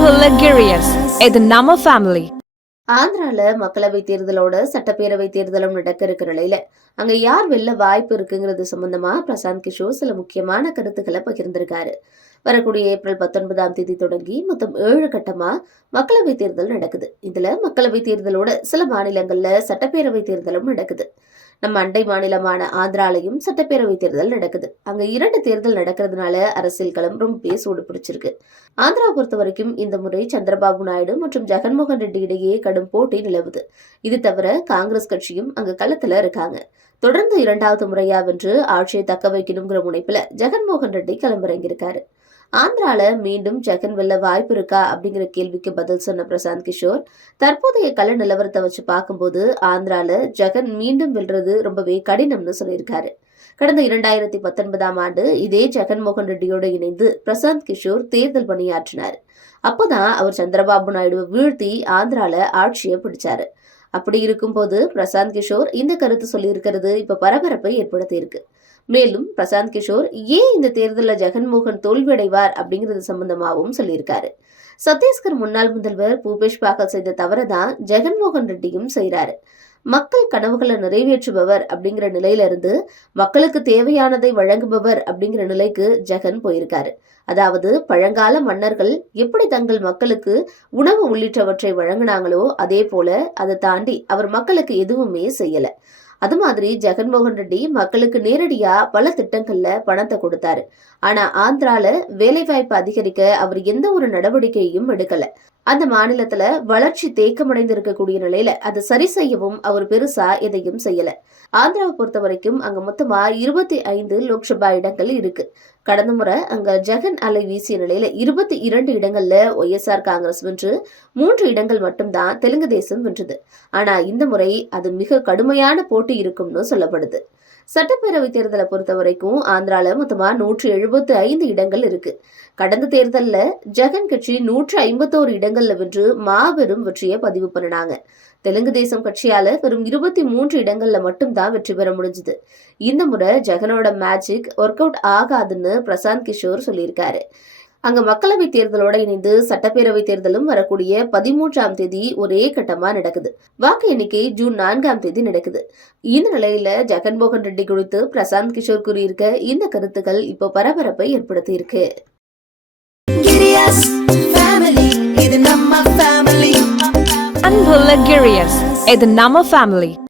இது நம்ம ஃபேமிலி ஆந்திரால மக்களவை தேர்தலோட சட்டப்பேரவை தேர்தலும் நடக்க இருக்கிற நிலையில அங்க யார் வெல்ல வாய்ப்பு இருக்குங்கிறது சம்பந்தமா பிரசாந்த் கிஷோர் சில முக்கியமான கருத்துக்களை பகிர்ந்திருக்காரு. வரக்கூடிய ஏப்ரல் பத்தொன்பதாம் தேதி தொடங்கி மொத்தம் ஏழு கட்டமா மக்களவை தேர்தல் நடக்குது. இதுல மக்களவை தேர்தலோட சில மாநிலங்கள்ல சட்டப்பேரவை தேர்தலும் நடக்குது. நம்ம அண்டை மாநிலமான ஆந்திராலையும் சட்டப்பேரவை தேர்தல் நடக்குது. அங்க இரண்டு தேர்தல் நடக்கிறதுனால அரசியல் களம் ரொம்ப சூடு பிடிச்சிருக்கு. ஆந்திரா பொறுத்த வரைக்கும் இந்த முறை சந்திரபாபு நாயுடு மற்றும் ஜெகன்மோகன் ரெட்டி இடையே கடும் போட்டி நிலவுது. இது தவிர காங்கிரஸ் கட்சியும் அங்க களத்துல இருக்காங்க. தொடர்ந்து இரண்டாவது முறையா வென்று ஆட்சியை தக்க வைக்கணுங்கிற முனைப்புல ஜெகன்மோகன் ரெட்டி களமிறங்கியிருக்காரு. ஆந்திரால மீண்டும் ஜெகன் வெல்ல வாய்ப்பு இருக்கா அப்படிங்கிற கேள்விக்கு பதில் சொன்ன பிரசாந்த் கிஷோர் தற்போதைய கள நிலவரத்தை வச்சு பார்க்கும்போது ஆந்திரால ஜெகன் மீண்டும் வெல்றது ரொம்பவே கடினம்னு சொல்லியிருக்காரு. கடந்த இரண்டாயிரத்தி பத்தொன்பதாம் ஆண்டு இதே ஜெகன்மோகன் ரெட்டியோடு இணைந்து பிரசாந்த் கிஷோர் தேர்தல் பணியாற்றினார். அப்போதான் அவர் சந்திரபாபு நாயுடுவை வீழ்த்தி ஆந்திரால ஆட்சியை பிடிச்சாரு. அப்படி இருக்கும்போது பிரசாந்த் கிஷோர் இந்த கருத்து சொல்லியிருக்கிறது. இப்ப பரபரப்பை ஏற்படுத்தியிருக்கு. மேலும் பிரசாந்த் கிஷோர் ஏன் இந்த தேர்தலில் ஜெகன்மோகன் தோல்வியடைவார் அப்படிங்கிறது சம்பந்தமாகவும் சொல்லியிருக்காரு. சத்தீஸ்கர் முன்னாள் முதல்வர் பூபேஷ் பாகல் செய்த தவறை தான் ஜெகன்மோகன் ரெட்டியும் செய்கிறாரு மக்கள் கனவுகளை நிறைவேற்றுபவர் அப்படிங்கிற நிலையிலிருந்து மக்களுக்கு தேவையானதை வழங்குபவர் அப்படிங்கிற நிலைக்கு ஜெகன் போயிருக்காரு. அதாவது பழங்கால மன்னர்கள் எப்படி தங்கள் மக்களுக்கு உணவு உள்ளிட்டவற்றை வழங்கினாங்களோ அதே போல அதை தாண்டி அவர் மக்களுக்கு எதுவுமே செய்யல. அது மாதிரி ஜெகன்மோகன் ரெட்டி மக்களுக்கு நேரடியா பல திட்டங்கள்ல பணத்தை கொடுத்தாரு. ஆனா ஆந்திரால வேலைவாய்ப்பு அதிகரிக்க அவர் எந்த ஒரு நடவடிக்கையும் எடுக்கல. அந்த மாநிலத்துல வளர்ச்சி தேக்கமடைந்து இருக்கக்கூடிய நிலையில அதை சரி செய்யவும் அவர் பெருசா எதையும் செய்யல. ஆந்திராவை பொறுத்த வரைக்கும் அங்க மொத்தமா இருபத்தி ஐந்து லோக்சபா இடங்கள் இருக்கு. கடந்த முறை அங்க ஜெகன் அலை வீசிய நிலையில இருபத்தி இரண்டு இடங்கள்ல ஒய்எஸ்ஆர் காங்கிரஸ் வென்று மூன்று இடங்கள் மட்டும்தான் தெலுங்கு தேசம் வென்றது. ஆனா இந்த முறை அது மிக கடுமையான போட்டி இருக்கும்னு சொல்லப்படுது. சட்டப்பேரவை தேர்தலை பொறுத்த வரைக்கும் ஆந்திரால மொத்தமா நூற்றி எழுபத்தி ஐந்து இடங்கள் இருக்கு. கடந்த தேர்தல்ல ஜெகன் கட்சி நூற்று ஐம்பத்தோரு இடங்கள்ல வென்று மாபெரும் வெற்றியை பதிவு பண்ணினாங்க. தெலுங்கு தேசம் கட்சியால வெறும் இருபத்தி மூன்று இடங்கள்ல மட்டும்தான் வெற்றி பெற முடிஞ்சது. இந்த முறை ஜெகனோட மேஜிக் ஒர்க் அவுட் ஆகாதுன்னு பிரசாந்த் கிஷோர் சொல்லியிருக்காரு. அங்க மக்களவை தேர்தலோட இணைந்து சட்டப்பேரவை தேர்தலும் வரக்கூடிய பதிமூன்றாம் தேதி ஒரே கட்டமா நடக்குது. வாக்கு எண்ணிக்கை ஜூன் நான்காம் தேதி நடக்குது. இந்த நிலையில ஜெகன்மோகன் ரெட்டி குறித்து பிரசாந்த் கிஷோர் கூறியிருக்க இந்த கருத்துக்கள் இப்போ பரபரப்பை ஏற்படுத்தி இருக்கு கிரியாஸ் ஃபேமிலி இது நம்ம ஃபேமிலி